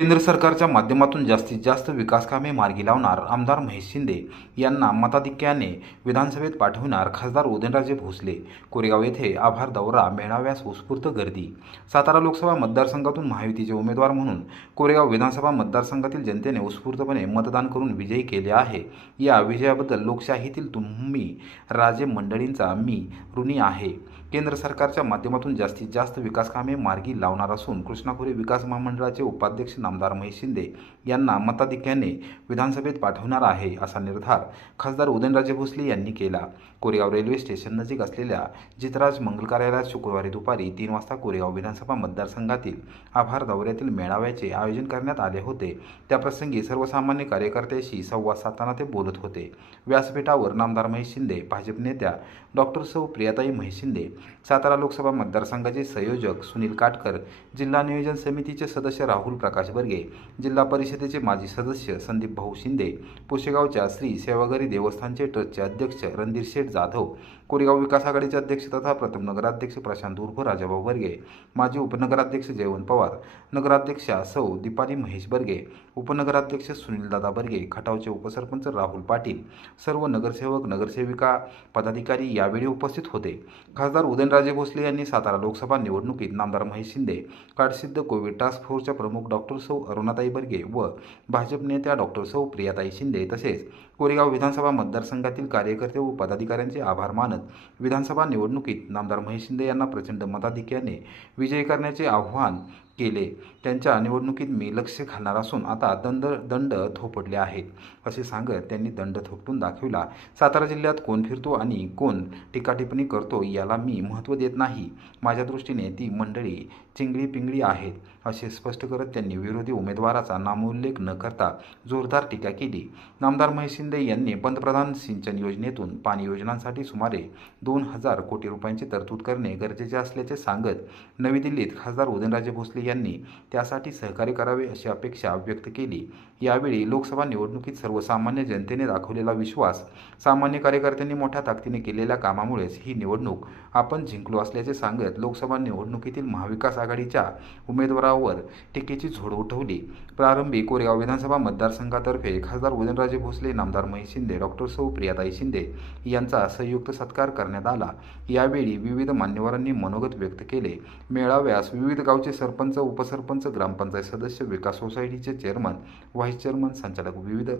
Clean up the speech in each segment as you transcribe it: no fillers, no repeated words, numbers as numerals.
केंद्र सरकारच्या माध्यमातून जास्तीत जास्त विकास कामे मार्गी लावणार आमदार महेश शिंदे यांना मताधिक्याने विधानसभेत पाठविणार खासदार उदयनराजे भोसले। कोरेगाव येथे आभार दौरा मेळाव्यास उत्स्फूर्त गर्दी। सातारा लोकसभा मतदारसंघातून महायुतीचे उमेदवार म्हणून कोरेगाव विधानसभा मतदारसंघातील जनतेने उत्स्फूर्तपणे मतदान करून विजयी केले आहे। या विजयाबद्दल लोकशाहीतील तुम्ही राजे मंडळींचा मी ऋणी आहे। केंद्र सरकारच्या माध्यमातून जास्तीत जास्त विकास कामे मार्गी लावणार असून कृष्णा खोरे विकास महामंडळाचे उपाध्यक्ष आमदार महेश शिंदे यांना मताधिक्याने विधानसभेत पाठवणार आहे, असा निर्धार खासदार उदयनराजे भोसले यांनी केला। कोरेगाव रेल्वे स्टेशन नजीक असलेल्या जितराज मंगल कार्यालयात शुक्रवारी दुपारी 3 वाजता कोरेगाव विधानसभा मतदारसंघातील आभार दौऱ्यातील मेळाव्याचे आयोजन करण्यात आले होते। त्याप्रसंगी सर्वसामान्य कार्यकर्त्यांशी संवाद साधताना ते बोलत होते। व्यासपीठावर नामदार महेश शिंदे, भाजप नेत्या डॉक्टर सौ प्रियाताई महेश शिंदे, सातारा लोकसभा मतदारसंघाचे संयोजक सुनील काटकर, जिल्हा नियोजन समितीचे सदस्य राहुल प्रकाश बर्गे, जिल्हा परिषदेचे माजी सदस्य संदीप भाऊ शिंदे, पुशेगावच्या श्री सेवागिरी देवस्थानचे ट्रस्टचे अध्यक्ष रणधीर शेठ जाधव, कोरेगाव विकास आघाडीचे अध्यक्ष तथा प्रथम नगराध्यक्ष प्रशांत उर्फ राजाभाऊ बर्गे, माजी उपनगराध्यक्ष जयवंत पवार, नगराध्यक्षा सौ दीपाली महेश बर्गे, उपनगराध्यक्ष सुनीलदादा बर्गे, खटावचे उपसरपंच राहुल पाटील, सर्व नगरसेवक नगरसेविका पदाधिकारी यावेळी उपस्थित होते। खासदार उदयनराजे भोसले यांनी सातारा लोकसभा निवडणुकीत नामदार महेश शिंदे, कार्डसिद्ध कोविड टास्क फोर्सच्या प्रमुख डॉक्टर सौ अरुणाताई बर्गे व भाजप नेत्या डॉक्टर सौ प्रियाताई शिंदे तसेच कोरेगाव विधानसभा मतदारसंघातील कार्यकर्ते व पदाधिकाऱ्यांचे आभार मानत विधानसभा निवडणुकीत नामदार महेश शिंदे यांना प्रचंड मताधिक्याने विजयी करण्याचे आवाहन केले। त्यांच्या निवडणुकीत मी लक्ष घालणार असून आता दंड थोपटले आहेत, असे सांगत त्यांनी दंड थोपटून दाखविला। सातारा जिल्ह्यात कोण फिरतो आणि कोण टीकाटिप्पणी करतो याला मी महत्त्व देत नाही। माझ्या दृष्टीने ती मंडळी चिंगळी पिंगळी आहेत, असे स्पष्ट करत त्यांनी विरोधी उमेदवाराचा नामोल्लेख न करता जोरदार टीका केली। नामदार महेश शिंदे यांनी पंतप्रधान सिंचन योजनेतून पाणी योजनांसाठी सुमारे 2000 कोटी रुपयांची तरतूद करणे गरजेचे असल्याचे सांगत नवी दिल्लीत खासदार उदयनराजे भोसले यांनी त्यासाठी सहकार्य करावे अशी अपेक्षा व्यक्त केली। यावेळी लोकसभा निवडणुकीत सर्वसामान्य जनतेने दाखवलेला विश्वास, सामान्य कार्यकर्त्यांनी मोठ्या ताकदीने केलेल्या कामामुळेच ही निवडणूक आपण जिंकलो असल्याचे सांगत लोकसभा निवडणुकीतील महाविकास आघाडीच्या उमेदवारावर टीकेची झोड उठवली। प्रारंभी कोरेगाव विधानसभा मतदारसंघातर्फे खासदार उदयनराजे भोसले, नामदार महेश शिंदे, डॉक्टर सौ प्रियाताई शिंदे यांचा संयुक्त सत्कार करण्यात आला। यावेळी विविध मान्यवरांनी मनोगत व्यक्त केले। मेळाव्यास विविध गावचे सरपंच, उपसरपंच, ग्रामपंचायत सदस्य, विकास सोसायटीचे चेअरमन, व्हाईस चेअरमन, संचालक, विविध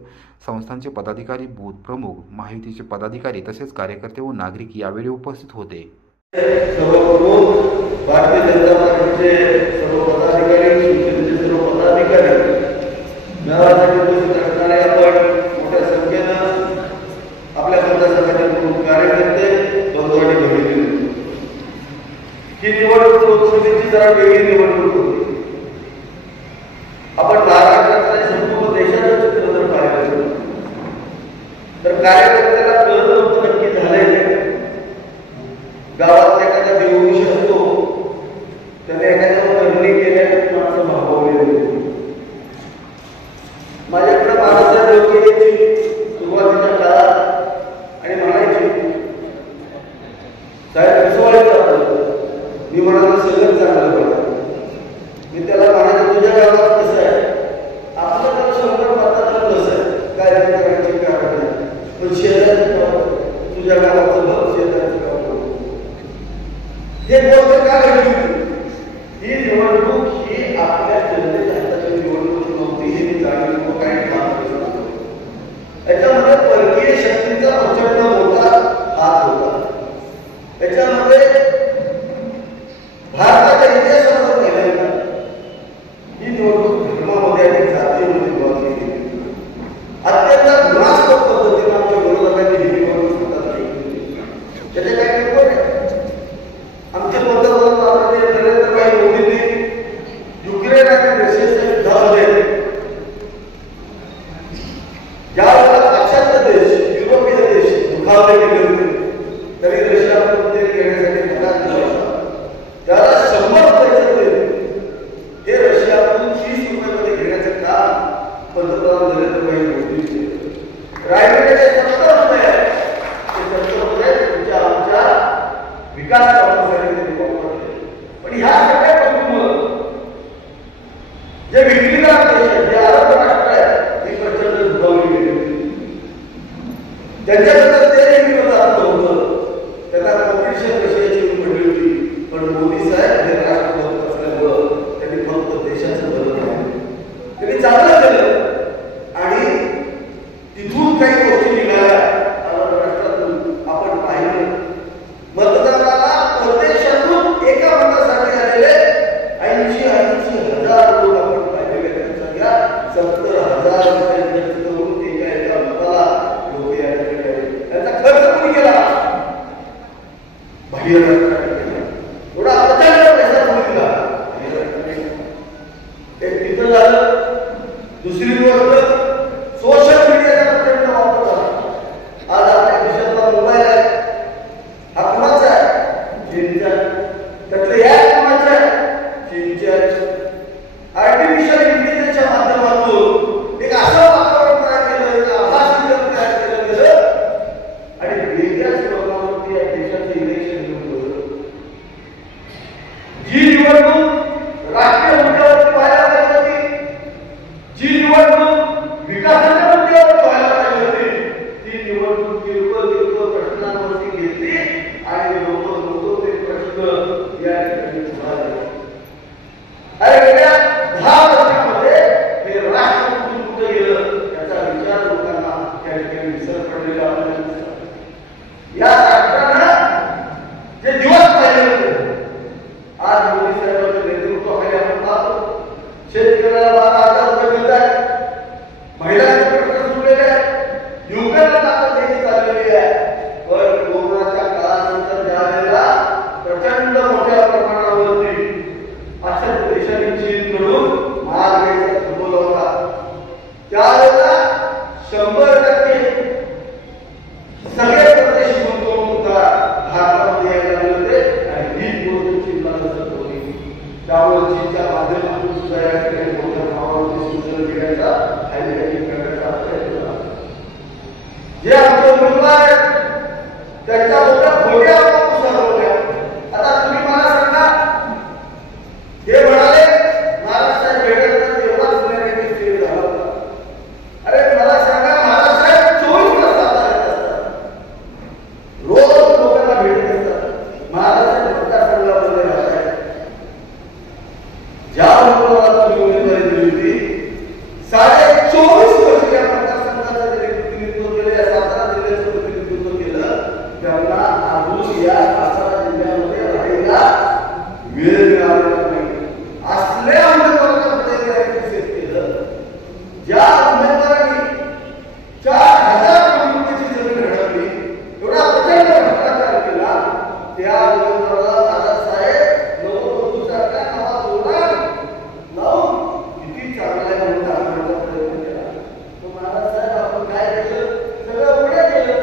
संस्थांचे पदाधिकारी, बूथ प्रमुख, महायुतीचे पदाधिकारी तसेच कार्यकर्ते व नागरिक यावेळी उपस्थित होते। भारतीय जनता पार्टीचे सर्व पदाधिकारी, शिवसेनेचे सर्व पदाधिकारी मेळाव्यासाठी उपस्थित असणारे आपण मोठ्या संख्येनं आपल्या मतदारसंघातील कार्यकर्ते बंधू आणि भगिनी, ही निवडणूक लोकसभेची जरा वेगळी निवडणूक होती। आपण महाराष्ट्रातल्या संपूर्ण देशाचं चित्र जर पाहिलं तर कार्यकर्त्याला कळत नव्हतं नक्की झालंय। गावात एखादा देवविष असतो, त्याने एखाद्यावर बंदी केल्याने माणसं भागवलेली होती। माझ्याकडे महाराष्ट्रात लोक यायची सुरुवातीच्या काळात आणि म्हणायची, साहेब कसं व्हायचं? मी म्हणाला सगळं चांगलं पाहिजे। मी त्याला म्हणायचं, तुझ्या गावात कसं आहे? आपलं तर 100 मतांचं कसं आहे, काय करायची कारण नाही, पण शहरात तुझ्या गावाचं बघ, शेजारचं गाव हे गोष्ट काय घडली? ही निवडणूक ही आपल्या जनतेच्या हाताची निवडणूक नव्हती, हे मी जाणीव काही काम करत होतो। याच्यामध्ये परकीय शक्तीचा प्रचंड मोठा हात होता। याच्यामध्ये भारताच्या इतिहासामध्ये पहिल्यांदा ही निवडणूक धर्मामध्ये आणि जातीमध्ये विभागली गेली। अत्यंत घृणास्पद पद्धतीने आमच्या विरोधकांनी ही निवडणूक हातात घेतली। त्याचे काही पेपर आहे। आमचे पंतप्रधान नरेंद्र भाई मोदींनी युक्रेन आणि रशियाच्या युद्धामध्ये ज्यावेळेला पाश्चात्य देश, युरोपीय देश दुखावले गेले होते, तरी रशियाकडून तेल घेण्यासाठी मनात दिला होता। त्याला 100 रुपयाचं तेल हे रशियाकडून 30 रुपयामध्ये घेण्याचं काम देश जे अरब राष्ट्र आहे ती प्रचंड दुखावली गेली होती. त्यांच्याबद्दल ते नेहमी जात होतं. त्यांना कॉम्पिटिशन रशियाची पडली होती. पण मोदी साहेब हे राष्ट्रभक्त असल्यामुळं त्यांनी फक्त देशाचं भलं केलं. त्यांनी चांगलं केलं आणि तिथून काही गोष्टी निघाल्या. राष्ट्रातून आपण पाहिलं मतदानाला परदेशातून एका मतासाठी आलेले 80,000 लोक आपण पाहिलेले. त्यांच्या 70,000 रुपये खर्च करून एका मताला लोक या ठिकाणी आले. त्यांचा खर्च कोणी केला? बाह्य राष्ट्राने केला. एवढा प्रचंड पैसा कोणी दिला? एक तिथं झालं. दुसरी गोष्ट सोशल मीडियाचा प्रचंड वापर झाला. आज आपल्या देशातला मोबाईल आहे हा कुणाचा आहे? चीनचा. त्यातलं या कुणाचं आहे? चीनच्या. आर्टिफिशियल इंटेलिजन्सच्या माध्यमातून एक असं वातावरण तयार केलं, एक आभासी जग तयार केलं गेलं आणि वेगळ्याच प्रमाणावरती या देशाचं इलेक्शन घेऊन गेलं. जी निवडणूक राष्ट्रीय मुद्द्यावरती व्हायला पाहिजे होती, जी निवडणूक विकासाच्या मुद्द्यावर व्हायला पाहिजे होती, ती निवडणूक किरकोळ प्रश्नांवरती घेतली आणि लोक ते प्रश्न या ठिकाणी उभारले. अरे गेल्या 10 वर्षांमध्ये हे राष्ट्र कुठे गेलं याचा विचार लोकांना त्या ठिकाणी विसर पडलेला आपल्याला दिसतो. या राष्ट्रानं जे दिवस पाहिले होते आज मोदी साहेबांच्या नेतृत्वाखाली आपण पाहतो. शेतकऱ्याला 12,000 रुपये मिळत आहेत. महिलांचे प्रश्न सुटलेले आहेत. युवकांना ताकद द्यायची चाललेली आहे. पण कोरोनाच्या काळानंतर ज्यावेळेला प्रचंड मोठ्या प्रमाणावरती अशा देशांनी चीनकडून माल घ्यायचा थांबवला होता त्यावेळेला 100% सगळे परदेशी गुंतवणूकदार भारतामध्ये यायला लागले होते आणि ही गोष्ट चीनला नजर होती. त्यामुळे चीनच्या माध्यमातून सुद्धा या ठिकाणी मोठ्या प्रमाणावरती सूचना देण्याचा आणि करण्याचा प्रयत्न झाला. जे आमचे उमेदवार आहेत त्यांच्या मोठ्या खोट्या होत्या. आता तुम्ही मला सांगा, हे म्हणाले महाराष्ट्रात भेटत एवढाच नेगेटिव्ह फील झाला होता. अरे मला सांगा, महाराष्ट्रात 24 तास येत असतात, रोज लोकांना भेटत असतात. महाराष्ट्रात मतदारसंघामध्ये राहत ज्या लोकांना तुम्ही उमेदवारी दिली होती 24.5 वर्ष या मतदारसंघाचं प्रतिनिधित्व केलं, या सातारा जिल्ह्याचं प्रतिनिधित्व केलं, त्यांना अजून या सातारा जिल्ह्यामध्ये राहायला वेळ मिळालेला नाही. असल्या उमेदवारांना प्रत्येक केलं ज्या उमेदवारांनी 4,000 कोटी रुपयाची जमीन हडपली, एवढा प्रचंड भ्रष्टाचार केला, त्या उमेदवाराला दादासाहेब नववधूसारखा नवा जोडा लावून किती चांगल्या म्हणून दाखवण्याचा प्रयत्न केला. तो महाराजसाहेब आपण काय केलं? सगळं पुढे केलं.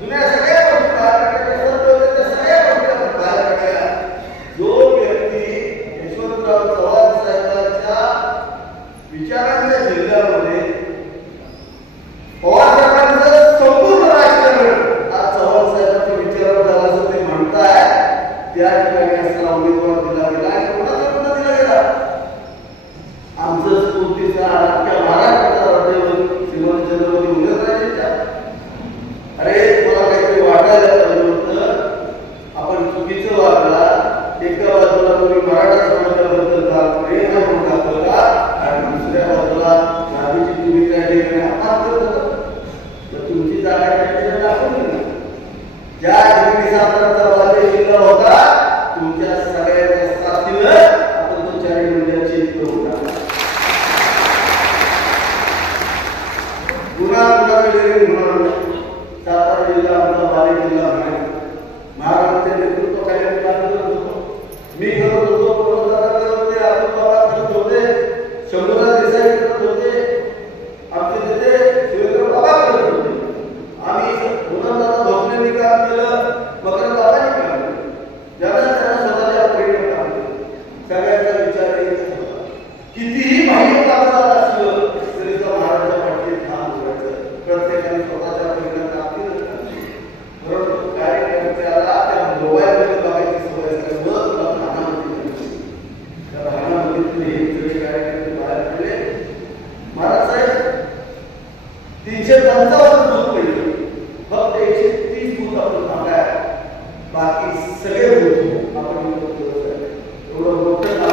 जुन्या सगळ्या गोष्टी बाहेर काढल्या, त्या सगळ्या गोष्टी आपण बाहेर काढल्या. जो व्यक्ती यशवंतराव चव्हाण साहेबांच्या विचारांच्या जिल्ह्यामध्ये पवार साहेबांचं संपूर्ण राजकारण आज चव्हाण साहेबांच्या विचारावर झालं असं ते म्हणताय, त्या ठिकाणी असलेला उमेदवार दिला गेला आणि कोणाचा दिला गेला? आमचं स्फूर्तीचा अख्ख्या महाराष्ट्राचा राज्यावर श्रीमंत छत्रपती उदयनराजेंच्या. अरे मला काहीतरी वाटायला पाहिजे होतं. आपण चुकीचं वागला. एका बाजूला तुम्ही मराठा समाजाबद्दल प्रेम म्हणून दाखवला आणि दुसऱ्या बाजूला गाडीची तुम्ही त्या ठिकाणी अपमान करत होता. तर तुमची जागा त्या ठिकाणी दाखवली ना. ज्या ठिकाणी साताराचा बाले जिल्हा होता, तुमच्या सगळ्यांच्या साथीनं आपण तो 4 महिन्यात चेंज करून टाकला. गुन्हा सातारा जिल्हा आमचा बाले जिल्हा महाराष्ट्राच्या नेतृत्वाखाली आम्ही काम करत होतो. मी करत होतो, प्रमोददादा करत होते, अतुल बाबा करत होते, शंभूराज देसाई करत होते, आमचे तिथे शिवेंद्र बाबा करत होते. आम्ही पुनर्दादा भोसलेंनी काम केलं, मकरंद बाबांनी काम केलं. ज्यांना त्यांना स्वतःच्या परीने काम केलं. सगळ्यांचा विचार एकच होता. कितीही माहिती कामगार असलं तरी तो महाराष्ट्राच्या पाठीत ठाम उभारायचं. प्रत्येकाने स्वतःच्या परीने काम केलं. परंतु कार्यकर्त्याला त्या मोबाईलमध्ये बघायची सवय असल्यामुळं तुला राहण्यामध्ये त्या राहण्यामध्ये हे सगळे कार्यकर्ते बाहेर पडले 355 बूथ पडले, फक्त 130 बूथ आपण थांबलाय, बाकी सगळे बूथ आपण एवढं मोठं काम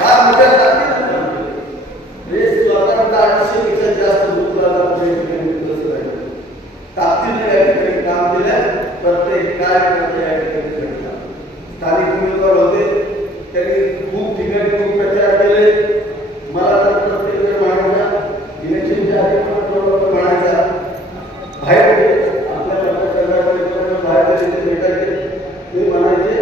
फार मोठ्या ताकदीने म्हणजे स्वतःचा 800पेक्षा जास्त बूथला ताकदीने या ठिकाणी काम केलं. प्रत्येक कार्यकर्ते या ठिकाणी भेटला. स्थानिक उमेदवार होते, त्यांनी खूप ठिकाणी खूप प्रचार केले. मला तर प्रत्येक म्हणायचा इलेक्शनच्या आधी म्हणायचा बाहेर आपल्या बाहेर भेटायचे, ते म्हणायचे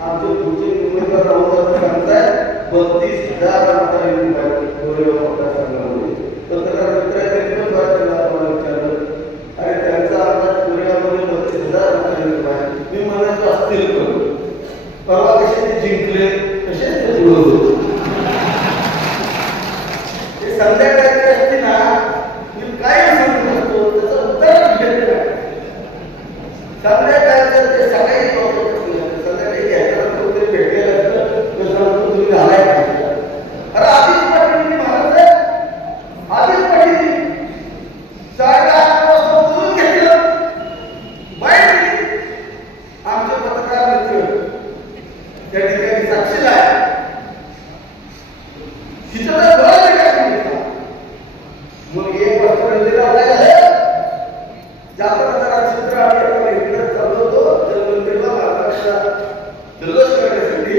आमचे पुढचे उमेदवार राहून सांगताय 32,000 पत्रकार मित्रांनी पण विचारलं, अरे त्यांचा अंदाज कोरेगावमध्ये 32,000 मी म्हणायचो असतील पण परवा कसे ते जिंकले कसे ते पुढे ते संध्याकाळचे असते ना, मी काय सांगू शकतो त्याचं उत्तर घेतलं नाही. संध्याकाळचं ते सकाळी संध्याकाळी घ्यायला ते भेटलेलं असतं, तुम्ही घालाय अरे आधीच पाठवली महाराज, आधीच पाठवली 8:30 वाजता बोलून घेतलं बाहेर. आमचे पत्रकार मित्र त्या ठिकाणी साक्षीला आहे, तिथं तर बरं काय मग 1 वाजता जाताना जरा चित्र आम्ही इकडे चाललो होतो जलमंदिरला महाराष्ट्राच्या जल्लोष करण्यासाठी,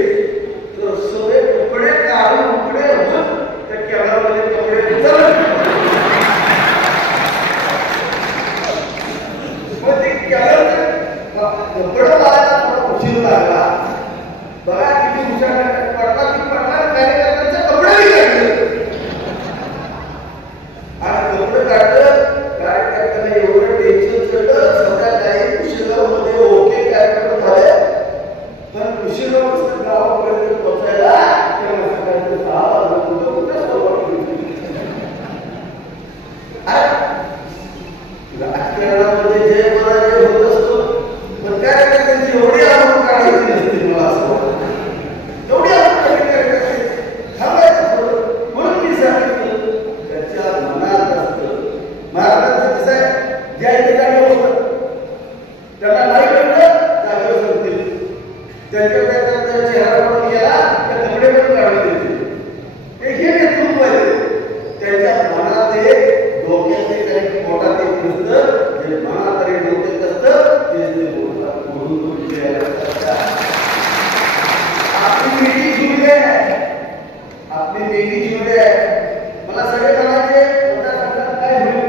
तर सगळे कपडे काढून कपडे होऊन त्या कॅमेरामध्ये कपडे मग ते कपडे लावायला थोडा उशीर लागला. बघा किती हुशार पडला की पडला कार्यकर्त्यांचे कपडेही काढले आणि कपडे काढलं. कार्यकर्त्यांना एवढं टेन्शन चढलं, संध्याकाळी कुशीगावमध्ये ओके कार्यक्रम झाले, पण कुशीगावपासून गावापर्यंत पोहोचायला त्यांना सकाळी 6 वाजता कुठे राजकारणामध्ये जय पराजय होत असतो, पण कार्यकर्त्यांची एवढी आवड काढायची नसते. मला असं वाटतं एवढी आवड कार्यकर्त्यांची थांबायचं म्हणून मी सांगितलं त्याच्या मनात असतं. महाराजांचं कसं आहे, ज्या इथे जागेवर होतं त्यांना नाही कळलं जागेवर सांगतील, त्यांच्या चेहरा पडून गेला त्या कपडे पण काढून देतील. हे नेतृत्व आहे. त्यांच्या मनात एक डोक्यात काही पोटात एक नसतं, जे मनात तरी डोक्यात असतं ते म्हणून आपली मिठी जुळली आहे, आपली मिठी जुळली आहे. मला सगळे म्हणायचे काय होईल,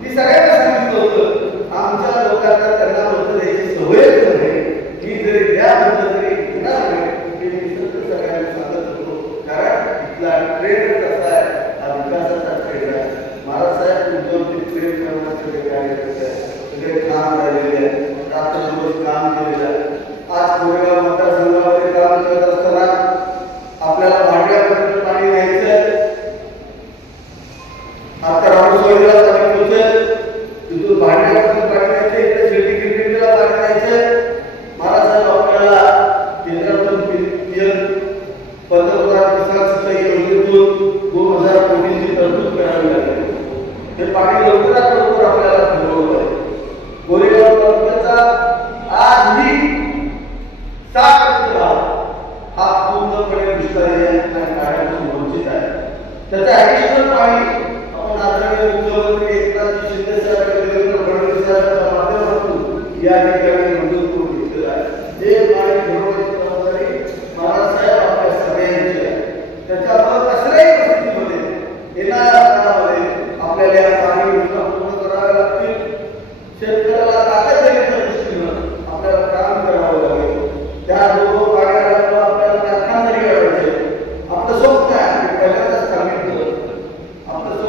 मी सगळ्यांना सांगितलं होतं आमच्या लोकांना त्यांना मत द्यायची सवयच नाही. मी जरी द्या म्हटलं तरी घेणार नाही, मी सगळ्यांना सांगत होतो. कारण इथला ट्रेंड कसा आहे, हा विकासाचा ट्रेंड आहे. महाराजसाहेब तुमच्यावरती ट्रेंड करण्याचे कार्यकर्ते सगळे काम राहिलेले आहे, रात्रदिवस काम केलेलं आहे. आज कोरेगाव मतदारसंघामध्ये काम करत असताना आपल्याला भांड्यापर्यंत पाणी घ्यायचं, आता रामसोईला पाणी पोहोचेल, तिथून भांड्यापर्यंत पाणी घ्यायचं, इकडे शेती क्रिकेटला पाणी घ्यायचं. महाराजसाहेब आपल्याला केंद्रातून पीएम पंतप्रधान किसान सिंचाई योजनेतून 2,000 कोटींची तरतूद करावी लागली. हे पाणी लवकरात लवकर आपल्याला पुरवलं आहे. कोरेगाव तालुक्याचा आजही 60% भाग हा पूर्णपणे दुष्काळी आहे आणि पाण्यापासून वंचित आहे. त्याचं ऍडिशनल पाणी आपण आदरणीय मुख्यमंत्री एकनाथ शिंदे साहेब देवेंद्र फडणवीस साहेबांच्या माध्यमातून या ठिकाणी मंजूर करून घेतलेलं आहे. हे पाणी पुरवण्याची जबाबदारी महाराजसाहेब आपल्या सगळ्यांची आहे. त्याच्यामुळे कसल्याही परिस्थितीमध्ये येणाऱ्या काळामध्ये आपल्याला या पाणी योजना पूर्ण कराव्या लागतील. शेतकऱ्याला ताकद देण्याच्या दृष्टीनं आपल्याला काम करावं लागेल. त्या दोन पाण्याला आपल्याला कारखानदारी करायचे. आपलं स्वप्न आहे, पहिल्यांदाच सांगितलं, आपलं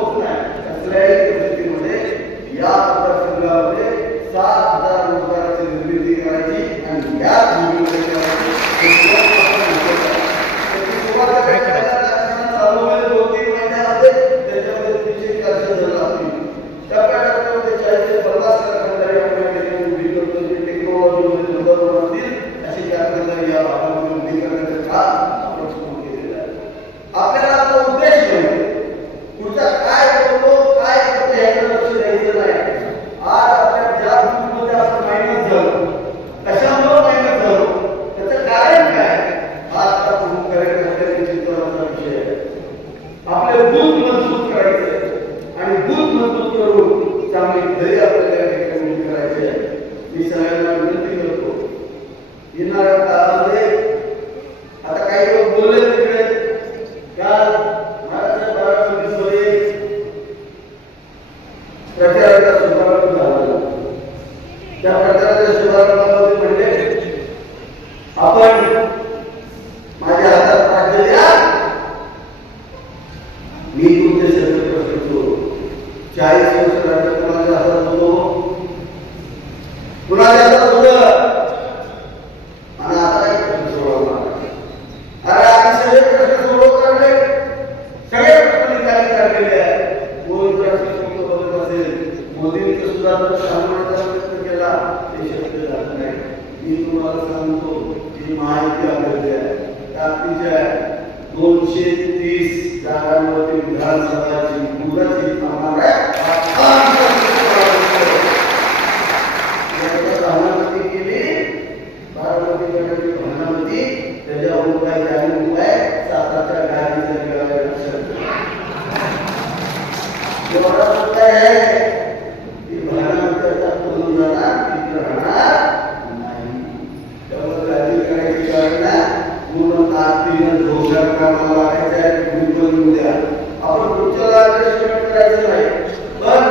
40 वर्ष राज्य कुणाच्या हातात होतो, कुणाच्या हातात होतं, आणि आता काय प्रश्न सोडवणार? अरे आम्ही सगळे प्रश्न सोडवत काढले, सगळे प्रश्न निकाली काढलेले आहेत. बदल असेल, मोदींचं सुद्धा सांगण्याचा प्रयत्न केला, ते शक्य झालं नाही. मी तुम्हाला सांगतो की माहिती आपल्याकडे आहे, ताकदीच्या 230 जागांवरती विधानसभाची मुदत थांबणार आहे. भावनामती केली, बारामती गटाची भावनामती, त्याच्यावर काय जाहीर उपाय साताच्या गाडीचा मिळाल्या लक्षात एवढा उपाय आहे की भावनामतीचा करून जाणार, तिथे राहणार नाही. त्यामुळे गाडी करायची काढणा पूर्ण ताकदीनं घोषणा करायला लागायचं आहे. गुंतवणूक द्या, आपण पुढच्या लागण्यास करायचं नाही, पण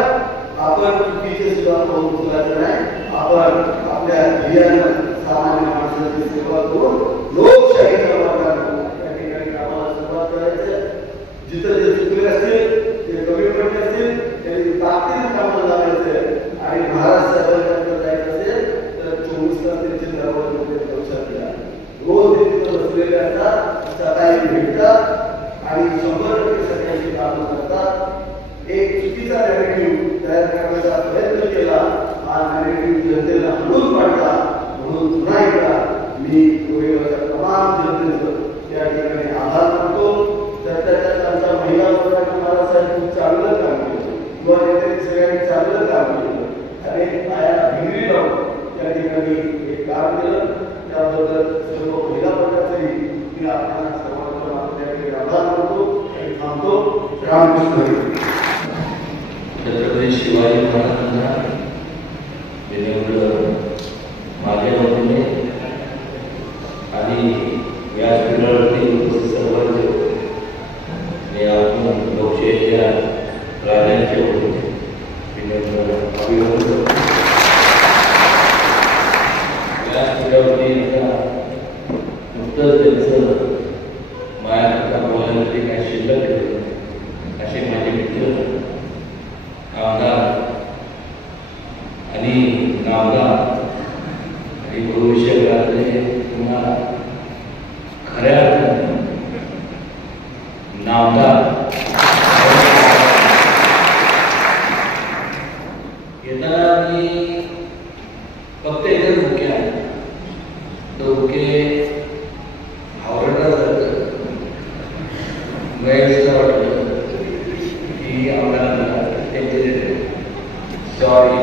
आपण चुकीचे सुद्धा पाऊल उचलायचं नाही. आपण आपल्या ध्येयानं सामान्य माणसाची सेवा करून लोकशाहीच्या मार्गाने त्या ठिकाणी कामाला सुरुवात करायचं. जिथं जे चुकले असतील, जे कमी पडले असतील, त्यांनी ताकदीने कामाला लागायचं. आणि महाराष्ट्रात जायचं असेल तर 24 तास त्यांचे दरवाजे लक्षात घ्या. रोज ते तिथं बसलेले असतात, सकाळी भेटतात आणि 100% सगळ्यांची कामं करतात. एक चुकीचा नॅरेटिव्ह तयार करण्याचा प्रयत्न केला, हा नॅरेटिव्ह जनतेला हलवून पाडला. म्हणून पुन्हा एकदा मी कोरेगावच्या तमाम जनतेचं या ठिकाणी आभार मानतो. त्याच्यात आमच्या महिला वर्गाने मला साहेब खूप चांगलं काम केलं, युवा नेत्यांनी सगळ्यांनी चांगलं काम केलं आणि पायाला भिंगरी लावून त्या ठिकाणी हे काम केलं. त्याबद्दल सर्व महिला वर्गाचंही मी आपल्याला सर्वांना त्या ठिकाणी आभार मानतो आणि थांबतो. रामकृष्ण. छत्रपती शिवाजी महाराजांना विनम्र माझ्या वतीने आणि या स्पिरिटवरती उपस्थित सर्वांचे आणि आपण लोकशाहीच्या राजांच्या वतीने विनम्र अभिवादन. या स्पिरिटवरती नुकतंच त्यांचं माझ्या बोलण्यामध्ये काय शिल्लक ठेवलं असे माझे मित्र आमदार आणि नामदार आणि भविष्यकाळातले पुन्हा खऱ्या अर्थाने नामदार येताना मी फक्त एकच मुख्य आहे, तो मुख्य आवडण्यासारखं वेळेचं वाटलं की आम्हाला त्यांचे सॉरी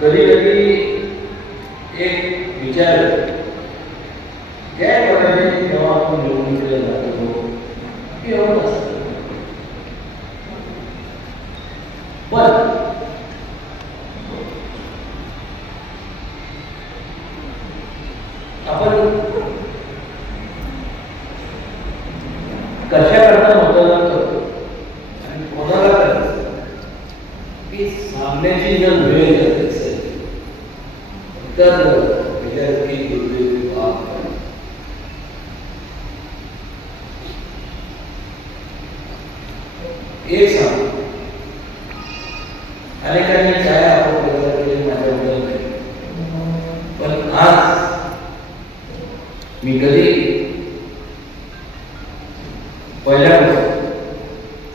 कधी कधी एक विचार त्याप्रमाणे जेव्हा आपण निवडणुकीला जातो की एवढं असतं, पण आपण कशाकरता मतदान करतो आणि कोणाला करायचं की सामन्याची जर वेळ जात असेल तर विचार की एक सांग अनेकांनी काय आपण उत्तर नाही. पण आज मी कधी पहिल्यापासून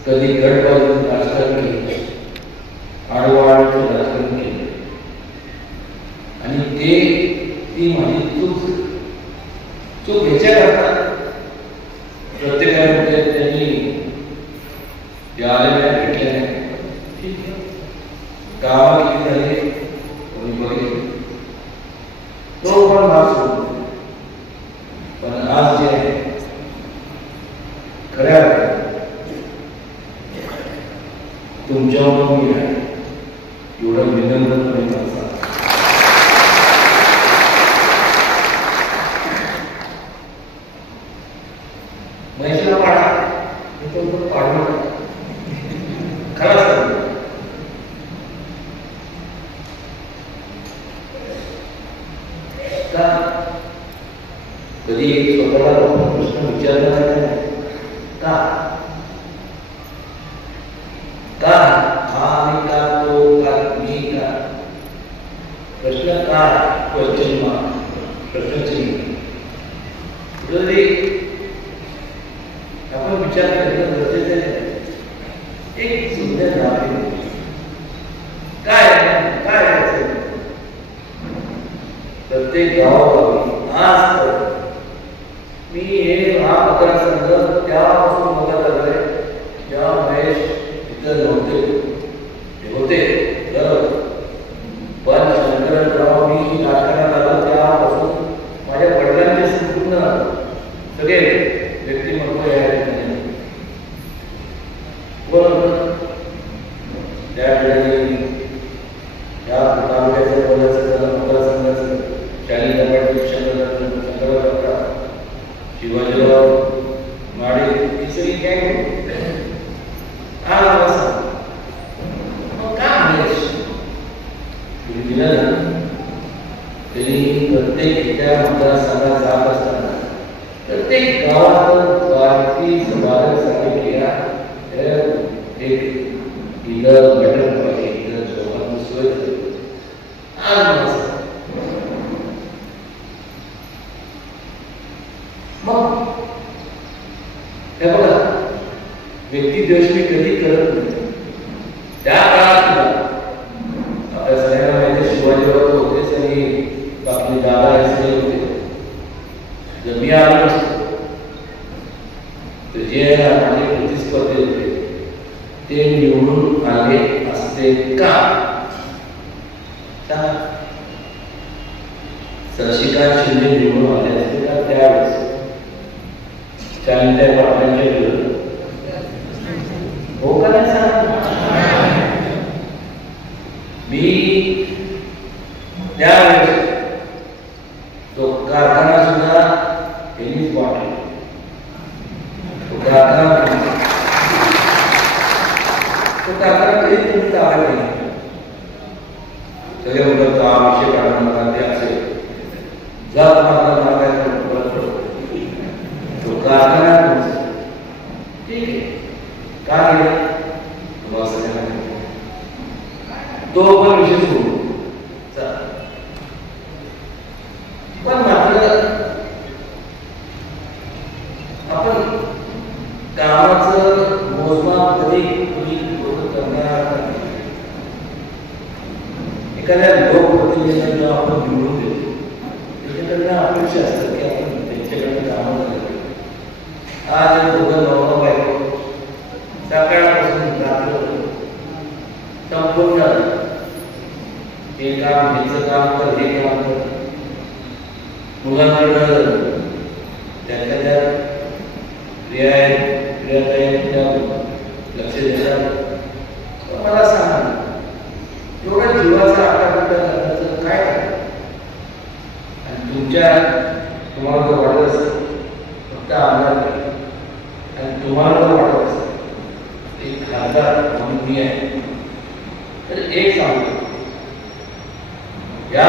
कधी गटबाजून राजकारण केलं, आडवाडचं राजकारण केलं आणि ती माझी चूक ह्याच्याकरता प्रत्येकाने त्यांनी ज्या आलेल्या भेटल्या ठीक आहे, गावात किती झाले कोणी बघितले तो पण भाग सोडतो. पण आज जे आहे खऱ्या तुमच्यावर मी आहे एवढं विनम्रपणे सांगतो. म्हैसूला पाडा तो पाडू खरंच का कधी स्वतःला प्रश्न विचारला नाही का का हा आणि का तो का मी का प्रश्न का क्वेश्चन मार्क प्रश्नचिन्ह आपण विचार करणं गरजेचं आहे. एक सुंदर नाव आहे काय प्रत्येक गावागावी आज मी हे हा मतदारसंघ त्यापासून बघत आलोय ज्या महेश इथं नव्हते ते होते बरोबर, पण शंकरराव मी राजकारणात आलो त्यापासून माझ्या वडिलांचे संपूर्ण सगळे व्यक्तिमत्व या ठिकाणी त्यावेळी या तालुक्याच्या मतदारसंघाचं शंकरराव शिवाजीराव माडे ही सगळी गँग आज मग का दिलं ना तरी प्रत्येक त्या मतदारसंघात जात असताना प्रत्येक गावात भारतीय समाजासाठी इथं भेटत पाहिजे, इथं सोबत सोय मग हे बघा व्यक्ती द्वेष मी कधी करत नाही. त्या काळात आपल्या सगळ्यांना माहिती शिवाजीराव होतेच आणि बाकी दादा हे सगळे होते. जर मी आलो नसतो तर जे माझे प्रतिस्पर्धी होते ते निवडून आले असते का? शशिकांत शिंदे निवडून आले असते का त्यावेळेस चांगल्या पाटलांच्या विरोधात? हो का नाही सांग. मी त्यावेळेस तो कारखाना सुद्धा यांनीच वाटला. तो कारखाना कधी तुमचा आला नाही. सगळे म्हणतात हा विषय काढणार ते असेल जात मारला मागायचा तो कारखाना ठीक आहे का गेला तो पण विषय सोडू. पण मात्र आपण कामाचं मोजमाप कधी करणार एखाद्या लोकप्रतिनिधींना आपण निवडून देतो त्याच्याकडनं अपेक्षा असतात की आपण त्यांच्याकडे कामं झालं. आज दोघं नवरा बायको सकाळपासून रात्र संपूर्ण हे काम ह्याचं काम कर हे काम कर मुलांकडं त्याच्या त्या क्रियाताईंच्या लक्ष देतात. मला सांगा एवढा जीवाचा आकार करण्याचं काय आणि तुम्हाला जर वाटत असेल फक्त आमदार आणि तुम्हाला जर वाटत असेल एक खासदार म्हणून मी आहे तर एक सांगतो या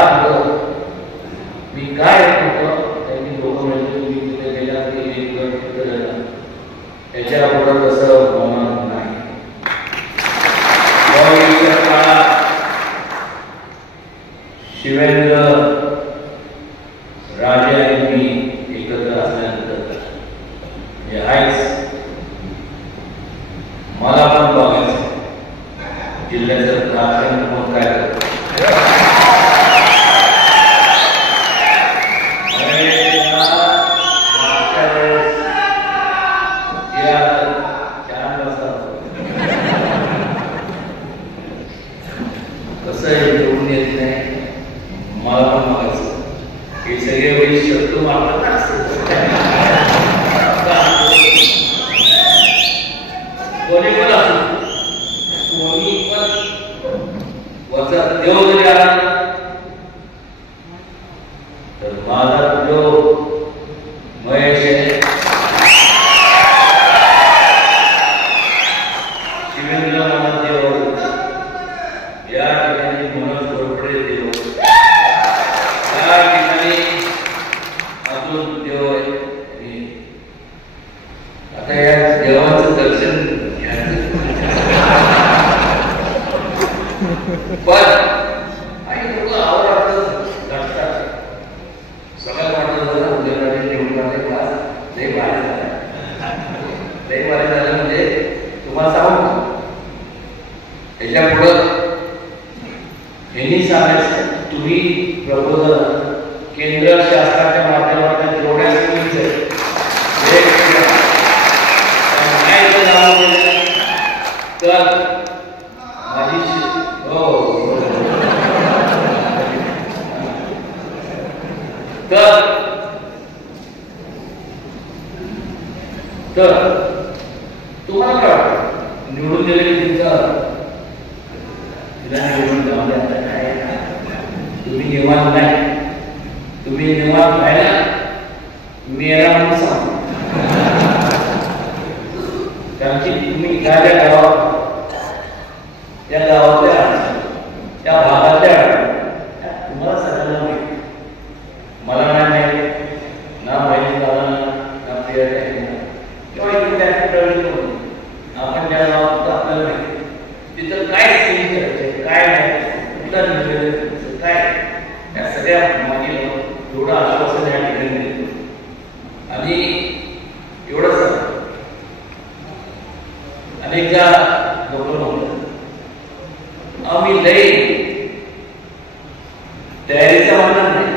मी काय होतं त्यांनी लोक म्हणजे मी तिथे गेला की एक घर तिथं झाला याच्याबरोबर तसं होणार नाही. जिल्ह्याचं राजकारण म्हणून काय करतो. मागच्या वेळेस या 4 वाजता कसं निवडून येत नाही मला पण मागायचं. हे सगळे वेळी शब्द मागतात कोणी पण असो, कोणी पण वचा देव जरी आला तर माझा देव महेश आहे. शिवेंद्र माझा देव, या ठिकाणी मनोज घोरपडे देव, या ठिकाणी अतुल देव आहे. आता या देवाचं दर्शन पण आणि लोक आवडतात लक्षात सगळ्यात वाटतं उदयनराजे निवडून आले क्लास लय भारी झालं म्हणजे तुम्हाला सांगू त्याच्या पुढं यांनी सांगायचं तुम्ही प्रपोजल केंद्र शासनाच्या माध्यमातून जेवढ्या स्कीम्स आहेत तर माझी तर तुम्हाला काय वाटतं निवडून दिले की तुमचा काय तुम्ही निवांत नाही, तुम्ही निवांत राहिला मेरा म्हणून सांगतो. कारण की तुम्ही ज्या गावात त्या गावातल्या त्या भागातल्या तुम्हाला सगळ्यांना माहिती, मला नाही माहिती ना माहिती ना प्रिय किंवा इकडे आपण ज्या गावात आपल्याला माहिती तिथं काय स्कीम करायचे काय नाही कुठलं काय या सगळ्या मागे एवढं आश्वासन या ठिकाणी देतो. आणि एवढंच अनेकदा लोक म्हणतात आम्ही लई तयारीचा म्हणणार नाही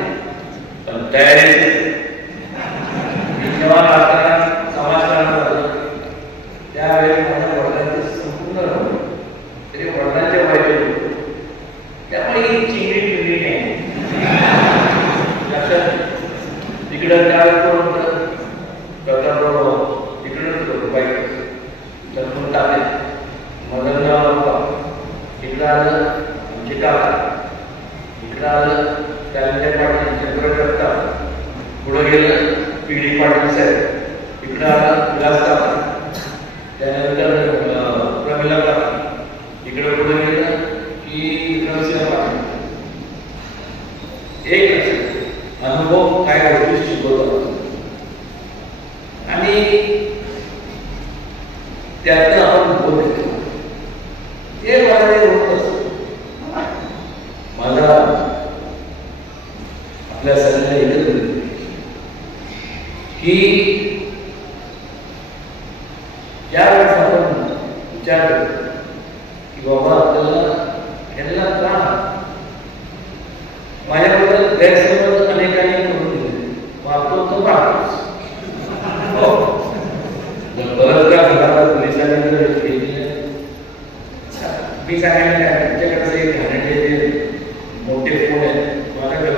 पण तयारी जेव्हा राजकारण समाजकारण झालं त्यावेळेस माझ्या वडिलांचे संपूर्ण तरी वडिलांच्या पाहिजे त्यामुळे ही चिंगडी पिंगडी नाही लक्षात. तिकडं त्यावेळेस तिकडं पाहिजे तर टाकले मदनगाव इकडं आलं आमचे काका, इकडं आलं त्यानंतर पाटील चंद्र करतात, पुढं गेलं पीडी पाटील साहेब, इकडं आलं विलास काका, त्यानंतर प्रमिला काका, इकडं पुढे गेलं की नरसिंह पाटील. एक अनुभव काय गोष्टी शिकवतात आणि त्यातनं आपण बोलतो हे मला होत असत. मला आपल्या सगळ्यांना एकत्र की ज्यावेळेस आपण विचार करतो की बाबा आपल्याला ह्याला का माझ्याबद्दल गैरसमज अनेकांनी करून दिले वागतो तो वागतोच. बरंच का घरात पोलिसांनी जर मी सांगायला तुमच्याकडे एक घाण्याचे मोठे फोन आहेत माझ्याकडे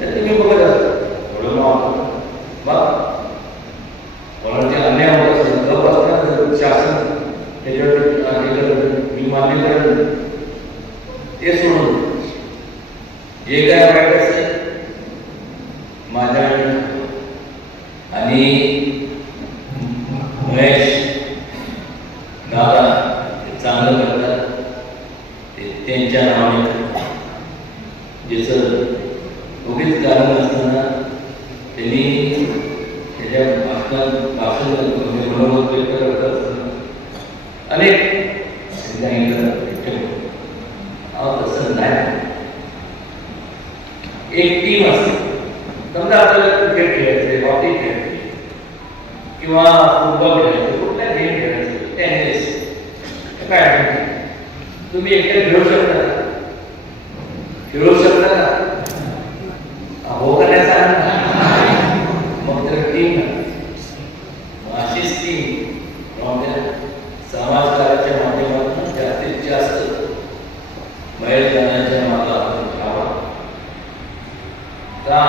तर तुम्ही बघत असता अन्याय होत असेल गप असताना शासन त्याच्यावर मी मान्य करेन ते सोडून जे काय वाईट असेल माझ्या आणि महेश दादा चांगलं करतात ते त्यांच्या नावाने ज्याचं उगीच कारण असताना त्यांनी त्याच्या भाषण मनोगत व्यक्त करत असताना अनेक तसं नाही. एक टीम असते समजा आपल्याला क्रिकेट खेळायचे हॉकी खेळायचे किंवा फुटबॉल खेळायचे कुठल्या गेम खेळायचे टेनिस आमचीच टीम समाजकाराच्या माध्यमातून जास्तीत जास्त मैदानाच्या मागे आपण धावा का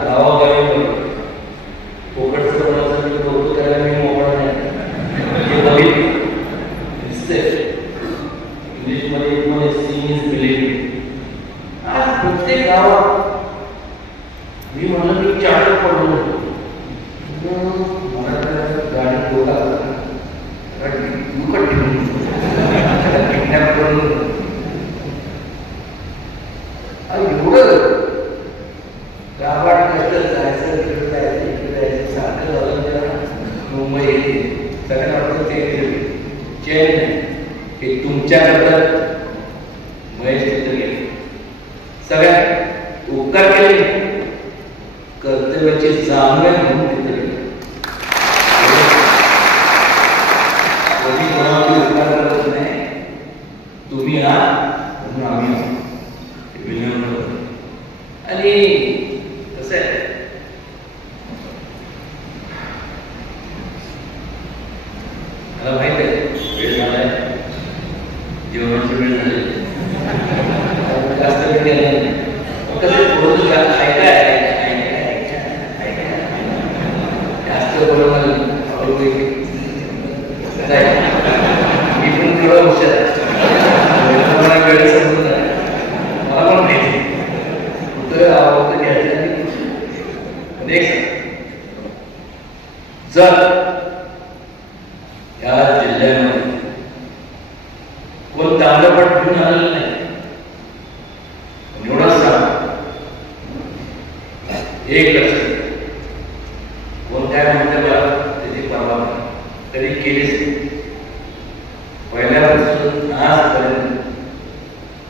गावागावी कोकणचं कोणाचं मी कौतुक करायला मी मोकळा नाही हे बघितलं इंग्लिशमध्ये म्हणे सीइंग इज बिलीव्हिंग. आज प्रत्येक गावात मी म्हणलं मी चार्टर पडलो मला गाडी डोका दुखट ठेवून किडनॅप करून एवढं गावात कष्ट जायचं तिकडे जायचं इकडे जायचं सारखं झालं तेव्हा मुंबई येते सगळ्यांना वाटतं चेन नाही हे तुमच्याबद्दल महेश तिथं गेले सगळ्यात उपकार केले कर्तव्याची जाणीव म्हणून तिथं गेले कोणी कोणावर उपकार करत नाही तुम्ही आहात म्हणून आम्ही आहोत विनम्र आणि कसं आहे मला माहित आहे वेळ झालाय जेवणाची वेळ झाली जास्त वेळ गेला नाही कसं बोलून जास्त बोलून मी पण थोडं हुशार मला वेळ समजून मला पण माहिती उत्तर आवडतं घ्यायचं जर या जिल्ह्यामध्ये कोण तांबडपट घेऊन आलेलं नाही एवढंच सांग एक लक्ष कोण काय म्हणते बघा त्याची परवा कधी केलीच पहिल्यापासून आजपर्यंत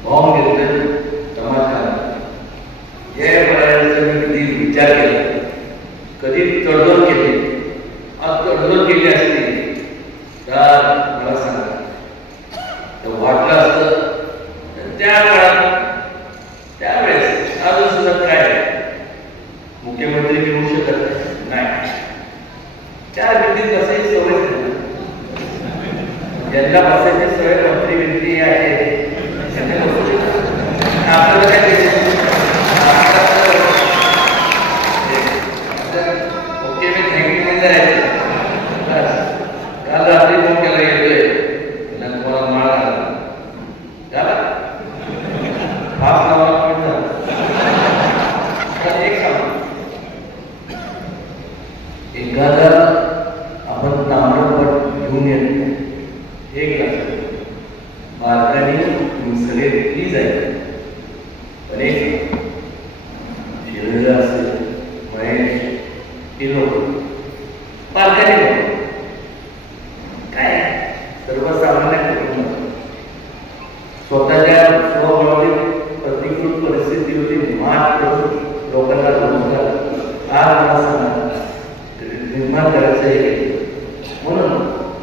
बॉम्ब घेतलं समाजकारण या पर्यायाचा मी कधी विचार केला कधी तडजोड केली आज तडजोड केली असती तर मला सांगा तर वाटलं असतं त्या काळात त्यावेळेस अजून सुद्धा काय मुख्यमंत्री घेऊ शकत नाही त्या व्यक्तीत कसंही सवय ज्यांना बसायची सवय मंत्री व्यक्ती आहे आपल्याला काय ओके मी थँक्यू मध्ये राहायचं काल रात्री फोन केला येतोय त्यांना तुम्हाला माळ झाला हाच नावाला पण झाला एक सांग एखादा आपण तांबडपट घेऊन येतो एक लक्षात मार्गाने सगळे प्लीज आहे पण एक शिरला असेल महेश हे लोक मार्गाने काय सर्वसामान्य कुटुंब स्वतःच्या स्वभावातील प्रतिकूल परिस्थितीवरती मात करून लोकांना रोजगार आज मला सांगा निर्माण करायचं आहे म्हणून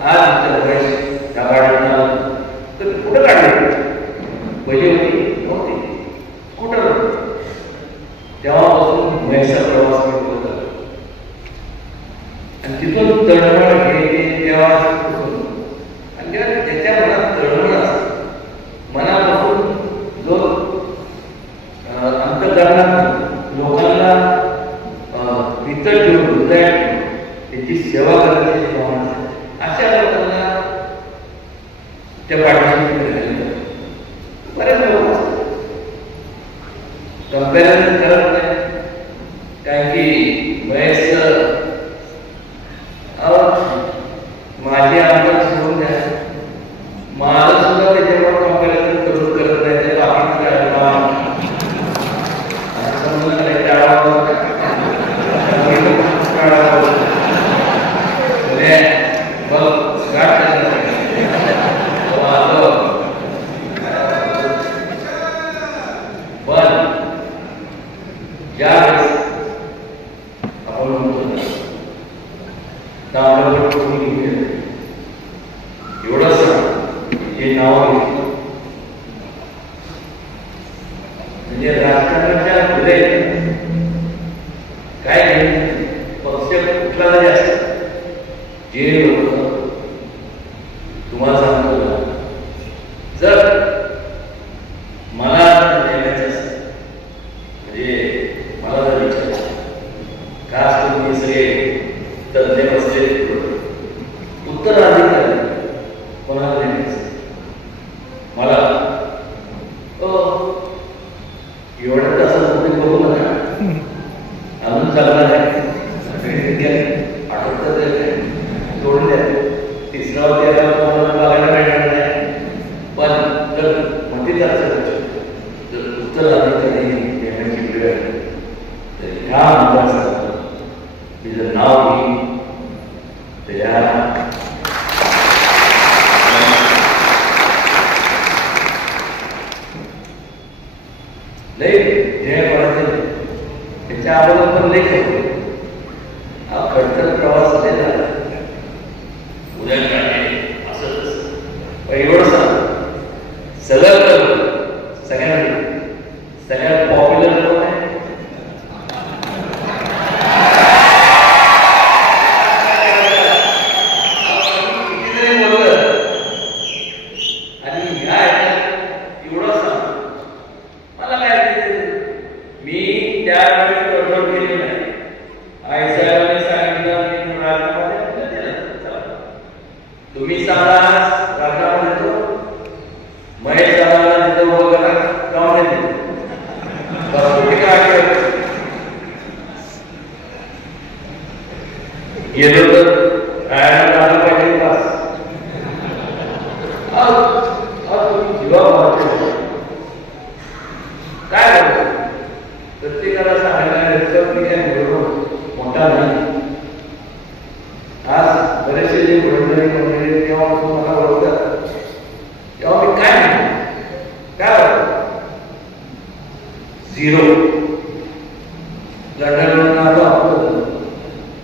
आज आमच्या महेश त्या गाड्यांना तर कुठं काढले पहिले होती नव्हती स्कूटर तेव्हापासून महेशचा प्रवास करत होता आणि तिथून तळमळ घ्यायचे तेव्हा आणि जेव्हा त्याच्या मनात तळमळ असते मनापासून जो अंतकरणात लोकांना इतर ठेवून हृदयात ठेवून त्याची सेवा करण्याची भावना अशा लोकांना त्या पाठीशी बरेच लोक असतात कंपॅरिझन करत नाही कारण की महेश माझे आमदार सोडून द्या माझं सुद्धा त्याच्यावर कंपॅरिझन करून करत नाही ते बाकीचं काय समजून हे नाव म्हणजे राजकारणाच्या पुढे काय पक्ष कुठला जास्त जे लोक तुम्हाला सांगतो ना, जर मला नेण्याचं असेल, म्हणजे मला जर विचार खास करून मी सगळे तज्ञ बसलेले उत्तराधिकारी कोणाला नेण्याचं मला एवढ्या तासात तुम्ही बघू नका, अजून चालणार आहे आठवतात सोडून द्या, तिसरा त्याला तुम्हाला बघायला मिळणार नाही. पण जर म्हणते जर उत्तराधिकारी देण्याची वेळ तर ह्या आमदाराचं मी जर नाव घेईन तर या लई ध्येय पडते. त्याच्या अगोदर पण लई खरं हा खडतर प्रवास झालेला उद्या असं एवढं सांग सगळं सगळ्यात पॉप्युलर कोण आहे? आणि ह्या एवढं सांग मला काय मी त्यावेळेस गडबड केली नाही. आई साहेबांनी सांगितलं मी राजनामा दिला, तुम्ही सांगा राजनामा देतो, महेश साहेबांना तिथं उभं करा जाऊन देतो बस. कुठे काय गेलो तर राहायला आलं पाहिजे बस. तुम्ही जीवा काय करतो प्रत्येकाला सांगायला मी काय मोठा नाही. आज बरेचसे जे वडील वगैरे तेव्हा मला ओळखतात, तेव्हा मी काय काय झिरो लंडन आलो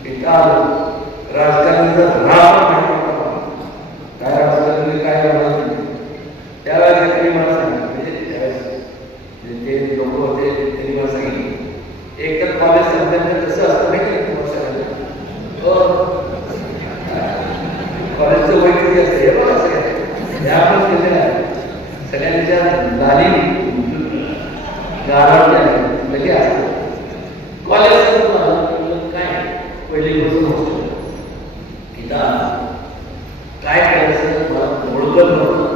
इथं आलो राजकारणाचा काय राजकारणी काय करणार त्यावेळेस त्यांनी मला सांगितलं, ते लोक होते त्यांनी मला सांगितलं एक तर कॉलेज संध्याकाळी कसं असतं माहिती आहे तुम्हाला सगळ्यांना, कॉलेजचं वय किती असतं हे बघा सगळ्या या पण केलेलं आहे. सगळ्यांच्या लाली गारावल्या लगे असतं. कॉलेज काय पहिली गोष्ट होतं की काय करायचं मला ओळखत नव्हतं.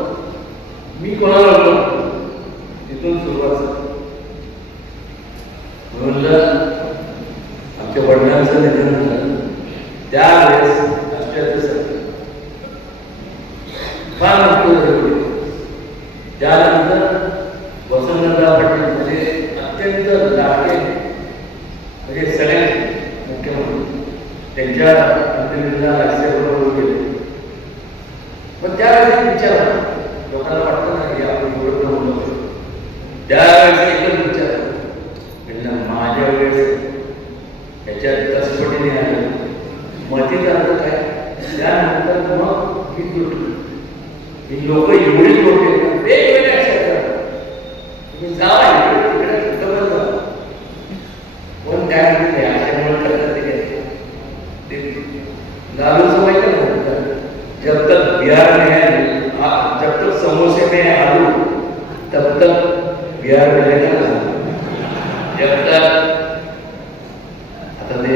मी कोणाला ओळखतो तिथून सुरुवात म्हणलं. आमच्या वडिलांचं निधन झालं त्यावेळेस फार मोठं. त्यानंतर वसंतराव पाटील म्हणजे अत्यंत लाडके म्हणजे सगळे मुख्यमंत्री त्यांच्या प्रतिनिधीला राज्यसभेवर गेले. पण त्यावेळेस विचार लोकांना वाटतं ना की आपण एवढं नव्हतं. त्यावेळेस एकच विचार म्हणलं माझ्या वेळेस ह्याच्यात कसपटीने आलं मतीत आलं काय. त्यानंतर मग ही तुटली. ही लोक एवढी लोक वेगवेगळ्या क्षेत्रात तुम्ही जावा इकडे तिकडे जा कोण काय म्हणते अशामुळे करतात ते लालूचं माहिती ना, जब तक बिहार में जब तक समोसे में आलू तब तक बिहार में रहेगा. जब तक आता ते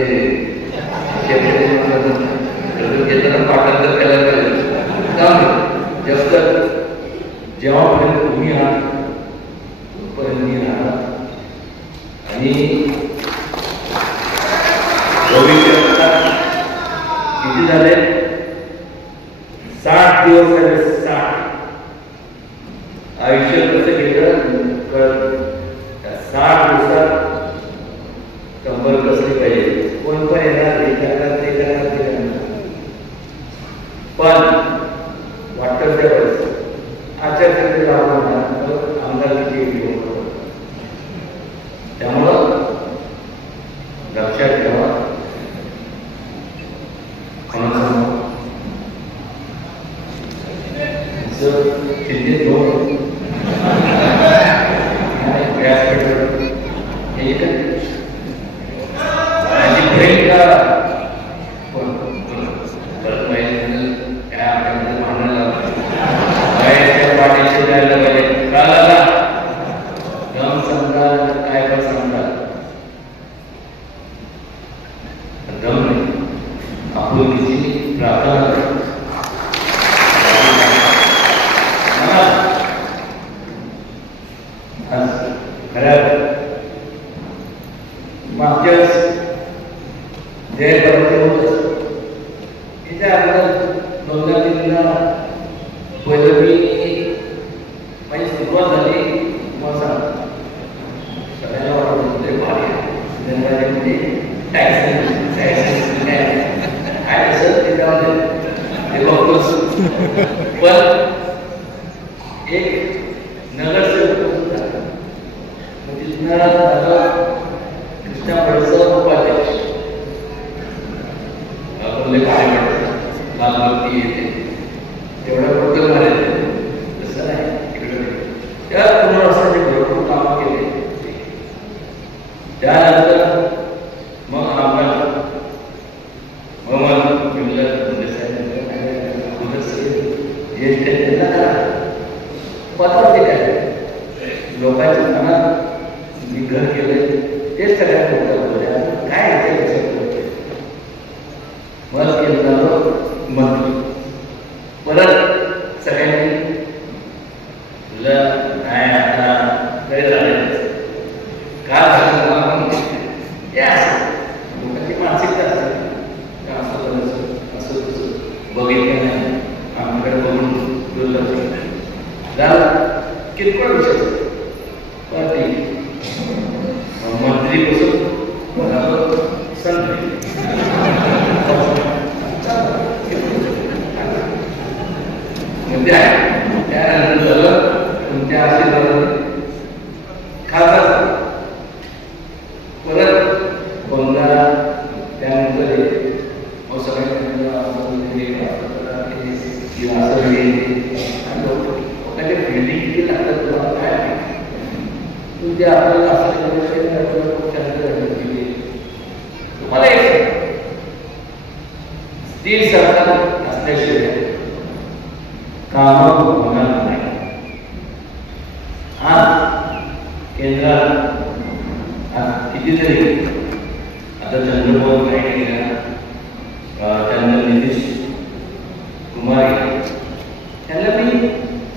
पाठांतर केलं जब तक जेव्हापर्यंत तुम्ही आहात तोपर्यंत मी राहणार. आणि भविष्यात किती झाले 60 दिवस झाले. 60 आयुष्य कसं गेलं कळत. 60 दिवसात कंबर कसली पाहिजे. कोण पण येणार हे करणार ते करणार ते करणार. पण वाटतं त्या वेळेस आचारसंहितेला आमदारकीची त्यामुळं लक्षात ठेवा. चिंतित होऊन व्यासपीठावर माझी बहीण का नवरात्रीला पहिलं मी माझी सुरुवात झाली तुम्हाला सांगतो. सगळ्याला वाटत होते भारी म्हणजे काय कसं ते जाऊन ते बघतोच. पण एक नगरसेवक तिथनं कृष्णा पडसर उपाध्यक्ष काय म्हणतात लालमती येते तेवढ्या बद्दल म्हणायचं तसं नाही. तिकडे त्या पुनर्वसनाचे भरपूर कामं केले. त्यानंतर मग आम्हाला लोकांच्या मनात मी घर केलंय तेच सगळ्यात मोठं काय मत केलं मंत्री परत सगळ्यांनी नाही आता काय झालं का झालं लोकांची मानसिकता असते असं बघितलं नाही आमच्याकडे बघून किरकोळ विषय पण मंत्री बसून त्यानंतर तुमच्या आशीर्वादाने खासदार परत बंगाल त्यानंतर फिल्डिंग किती लागतात तुम्हाला काय तुमच्या आपल्याला तुम्हाला एक स्थिर सरकार असल्याशिवाय काम होणार नाही. आज केंद्रात कितीतरी आता चंद्रबाबू नाईक गेला त्यानंतर नितीश कुमार त्यांना मी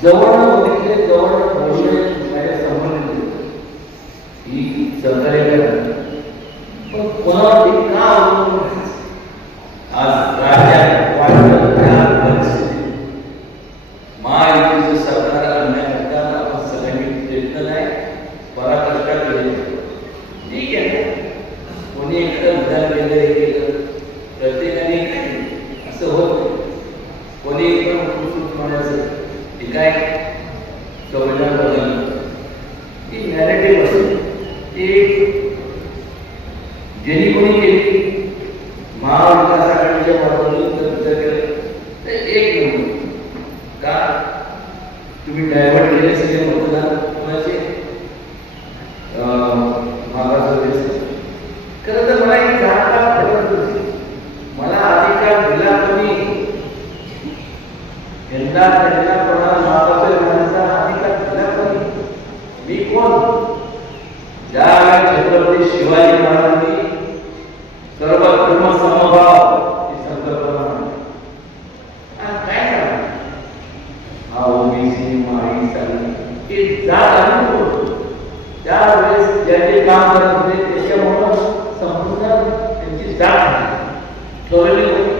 जवळ बघितले जवळ बोलले माझ्या संबंधित ही सरकारी पण कोणावरती का अवलंबून आज राज्यात परिस्थिती महायुतीचं सरकार आणण्याकरता आपण सगळ्यांनी प्रयत्न नाही पराकाष्ठा केली. ठीक आहे कोणी एकटं विधान केलं हे केलं प्रत्येकाने असं होत कोणी पण म्हणायचं हे काय संविधान बदललं ही नॅरेटिव्ह असते ती ज्यांनी कोणी केली महाविकास आघाडीच्या बाजूने जर विचार केला तर एक नंबर का तुम्ही डायव्हर्ट केले सगळे मतदान कोणाचे महाराष्ट्र खरं तर मला एक मला अधिकार दिला कोणी यंदा त्यांना कोणाला महाराष्ट्र अधिकार दिला कोणी मी कोण ज्या छत्रपती शिवाजी महाराजांनी सर्व धर्म समभाव ही संकल्पना काय हा ओबीसी माई हे जात त्यावेळेस ज्यांचे काम करत होते त्याच्यामुळं संपूर्ण त्यांची जात ठरवली होती.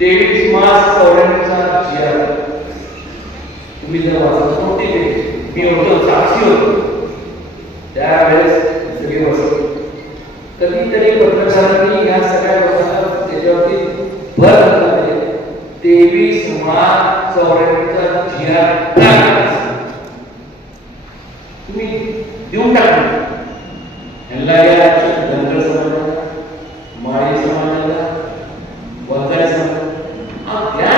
23 मार्च 94 तुम्ही जर वाचत मोठी मी होतो साक्षी होतो त्यावेळेस सगळे बसत कधीतरी पत्रकारांनी या सगळ्या लोकांना त्याच्यावरती भर घातला 23 मार्च 94 तुम्ही देऊन टाकले यांना या धनगर समाजाला माळी समाजाला वंजारी समाजाला द्या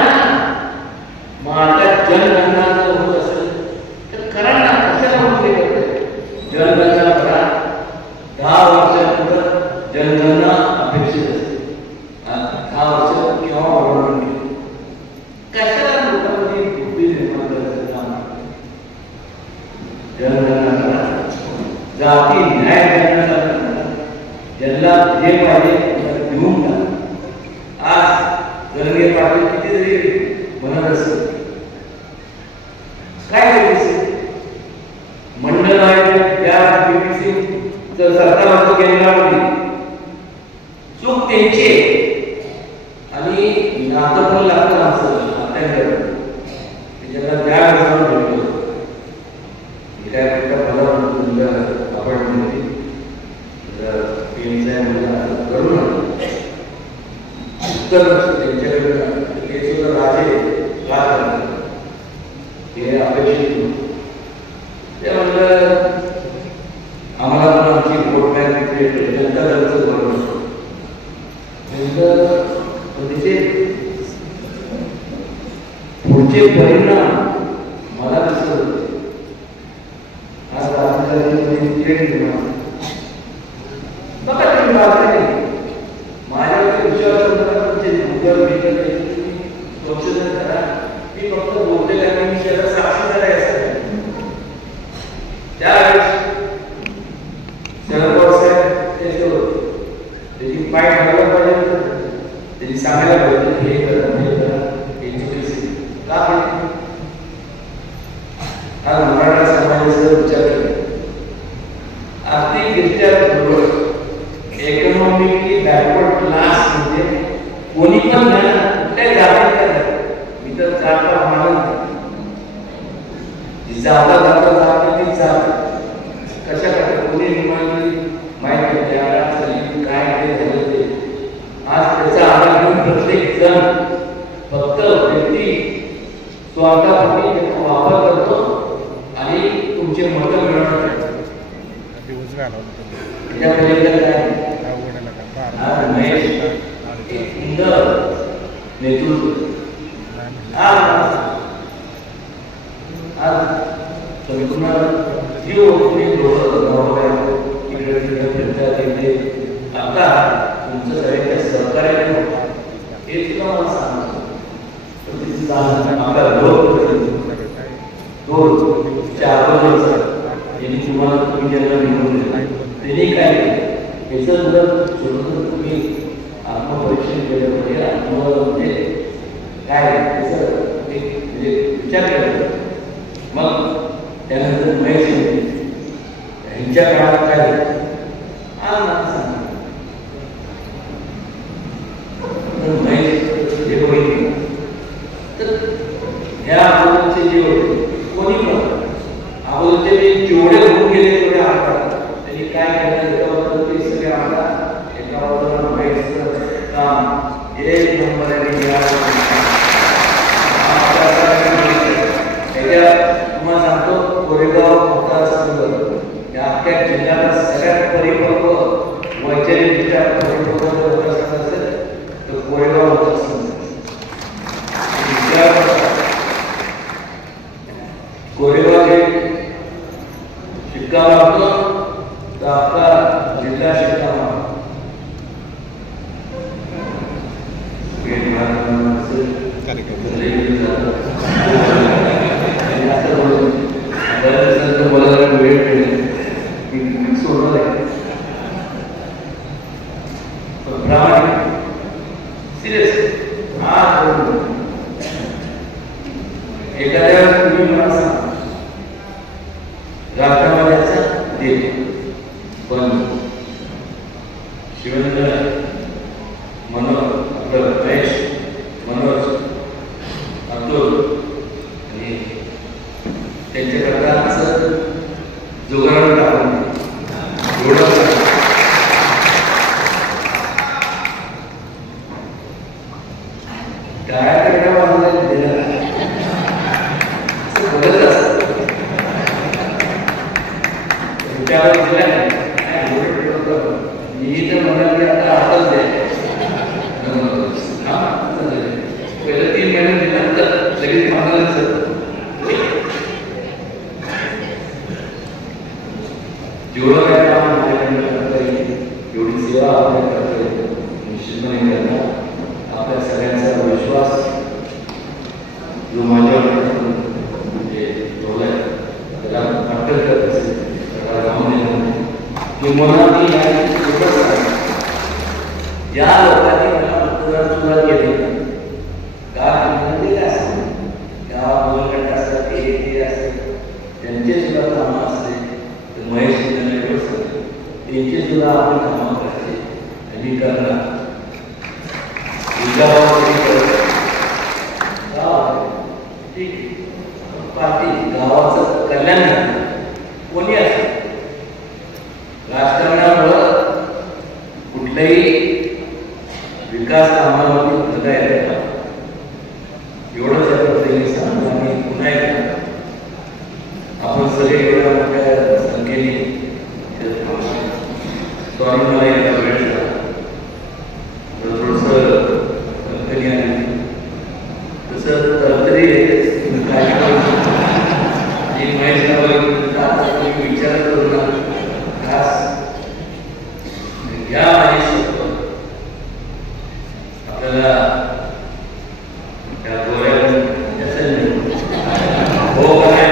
मग आता जनगणना जर होत असेल तर करा ना कशाला होते जनगणना करा 10 वर्षानंतर जनगणना अपेक्षित असते 10 वर्ष किंवा अवलंबून कशाला लोकांमध्ये बुद्धी निर्माण करायचं काम जनगणना करा जाती न्याय करण्याचा ज्यांना जे पाहिजे देऊन टाका. आज जरंगे पाटील कितीतरी म्हणत असत काय करायचं मंडळ आहे त्या बीबीसी सरकार गेलेला होती चूक त्यांची आणि आणि नातं पण लागतं आमचं नात्यांकडे. त्याच्याला ज्या वेळेला भेटतो काय कुठल्या पदावर आपण करू उत्तर त्यांच्याकडे ते सुद्धा राजे राज हे अपेक्षित. ते म्हणलं आम्हाला पण आमची वोट बँक जनता दलाचं बरोबर त्याचे पुढचे परिणाम मला दिसत होते. आज बघा तुम्ही माझ्यावरती विश्वास तुमचे गुगल संशोधन करा. मी फक्त बोलते आणि मी त्याला साक्षीदार आहे असं त्यावेळेस शरद पवार साहेब त्याची पाय ठेवायला पाहिजे, त्याची सांगायला पाहिजे हे करा हे करा हे चुकीचे का केले. आज मराठा समाजाचा विचार केला आर्थिकदृष्ट्या दुर्बल इकॉनॉमिकली बॅकवर्ड क्लास म्हणजे कोणी पण कुठल्या जाती मी तर जाता म्हणून जाता जाता जाती जात कशा करता कोणी निर्माण माहिती काय ते झालं ते. आज त्याचा आधार घेऊन प्रत्येक जण फक्त व्यक्ती स्वतःसाठी त्याचा वापर करतो आणि तुमचे मत मिळवण्यासाठी नेतृत्व आता तुमचं सगळ्यांच्या सहकार्याने हे सुद्धा मला सांगतो. त्यांनी तुम्हाला तुम्ही ज्यांना निवडून दिलं त्यांनी काय केलं याचं जर सोडून तुम्ही आत्मपरीक्षण केलं म्हणजे म्हणजे काय त्याचं एक म्हणजे विचार केला. मग त्यानंतर महेश यांच्या काळात काय आज मला सांगा महेश जे होईल तर ह्या अगोदरचे जे होते कोणी पण अगोदरचे जेवढे होऊन गेले तेवढे आमदार त्यांनी काय केलं एकाबद्दल ते सगळे आमदार एकाबद्दल महेशचं काम एक नंबर तुम्हाला सांगतो कोरेगाव मतदारसंघ या अख्ख्या जिल्ह्याला सगळ्यात परिपक्व वैचारिकदृष्ट्या परिपक्व मतदारसंघ असेल तर कोरेगाव मतदारसंघ. कोरेगाव हे शिक्का मारतो तर आपला जिल्हा शिक्का मारतो. एखाद्या तुम्ही मला सांगा राष्ट्रवाद्याचा देव पण शिवेंद्र आपलं महेश मनोज अब्दुल आणि त्यांच्याकरता असं जोगावून टाकून एवढं काय वाजवायला दिलं बोलत असत त्यावर मी तर म्हणाल आता आताच द्यायचं पहिलं 3 महिने दिल्यानंतर लगेच म्हणाल जेवढं काय काम करता येईल एवढी सेवा आपल्याला करता येईल निश्चितपणे करणार. आपल्या सगळ्यांचा विश्वास जो माझ्यावर म्हणजे ठेवलाय त्याला अटक करत असेल त्याला राहून देणार मनात या लोकांनी मला मतदान सुद्धा केले का म्हणजे काय असतं गावा गोलगट असतात हे असतात त्यांचे सुद्धा कामं असते तर महेश त्यांचे सुद्धा आपण कामं करायचे आणि करणार कल्याण झालं, कोणी असेल राजकारणामुळं कुठल्याही विकास कामावरती मुद्दा येतो. एवढंच या पद्धतीने सांगतो आणि पुन्हा एकदा आपण सगळे एवढ्या मोठ्या संख्येने स्वामी मला एकदा वेळ झाला थोडंसं कंपनी आली तसं तरी काय आणि महेश विचार करून खास या आयुष्यात आपल्याला त्या गोऱ्यातून हो काय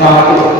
Maaf.